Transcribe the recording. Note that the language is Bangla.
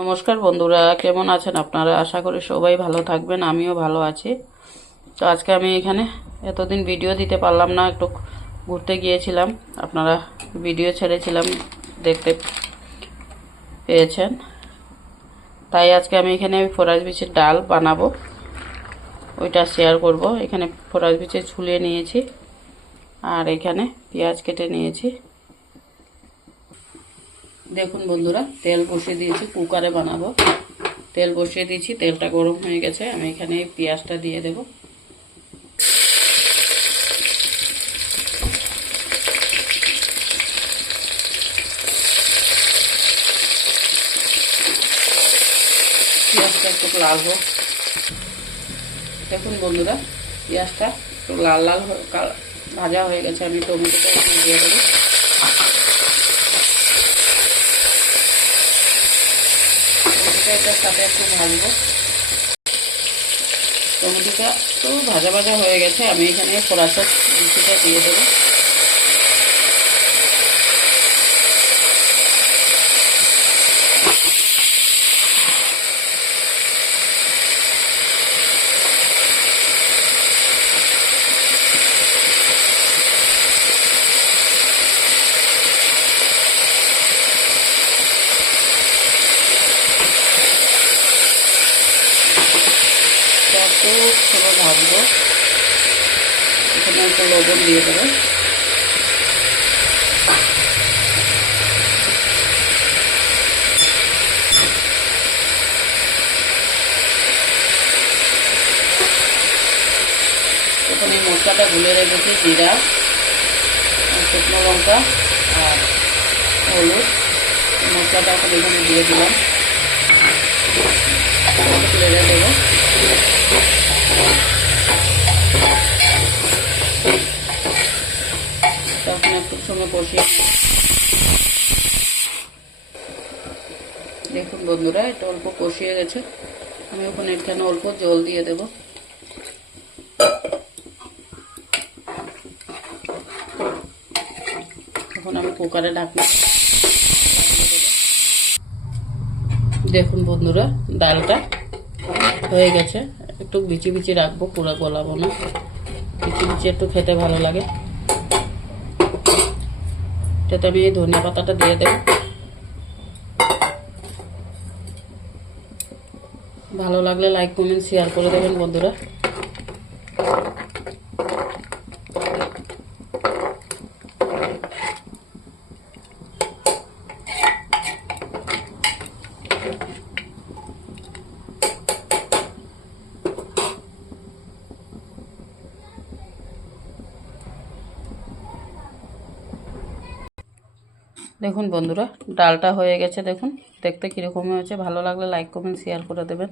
নমস্কার বন্ধুরা, কেমন আছেন আপনারা? আশা করি সবাই ভালো থাকবেন, আমিও ভালো আছি। তো আজকে আমি এখানে এতদিন ভিডিও দিতে পারলাম না, একটু ঘুরতে গিয়েছিলাম, আপনারা ভিডিও ছেড়েছিলাম, দেখতে পেয়েছেন। তাই আজকে আমি এখানে ফরাস বিচির ডাল বানাবো, ওইটা শেয়ার করব। এখানে ফরাস বিচি ছুলিয়ে নিয়েছি আর এখানে পেঁয়াজ কেটে নিয়েছি। দেখুন বন্ধুরা, তেল বসিয়ে দিয়েছি, কুকারে বানাবো। তেল বসিয়ে দিয়েছি, তেলটা গরম হয়ে গেছে, আমি এখানে পেঁয়াজটা দিয়ে দেব। পেঁয়াজটা একটু লাল হোক। দেখুন বন্ধুরা, পেঁয়াজটা একটু লাল লাল ভাজা হয়ে গেছে, আমি টমেটোটা এখানে দিয়ে দেবো। এটার সাথে একটু ভাজবো। টমেটোটা একটু ভাজা ভাজা হয়ে গেছে, আমি এখানে ফরাসের বিচিটা দিয়ে দেবো। একটু ছোটো ভাজবো, এখানে একটু লবণ দিয়ে দেবো। ওখানে মশলাটা গুলে রেখেছি, জিরা, শুকনো লঙ্কা আর হলুদ। মশলাটা এখন এখানে দিয়ে দিলাম, লেড়ে দেবো। তখন একটু সময় কষিয়ে, দেখুন বন্ধুরা, এটা অল্প কষিয়ে গেছে, আমি ওখানে এখানে অল্প জল দিয়ে দেব। এখন আমি কুকারে ঢাকনা। দেখুন বন্ধুরা, ডালটা হয়ে গেছে, একটু বিচি বিচি রাখবো, পুরো গলাবো না, বিচি বিচি একটু খেতে ভালো লাগে। এটাতে আমি এই ধনিয়া পাতাটা দিয়ে দেব। ভালো লাগলে লাইক কমেন্ট শেয়ার করে দেবেন বন্ধুরা। দেখুন বন্ধুরা, ডালটা হয়ে গেছে, দেখুন দেখতে কীরকম হয়েছে। ভালো লাগলে লাইক কমেন্ট শেয়ার করে দেবেন।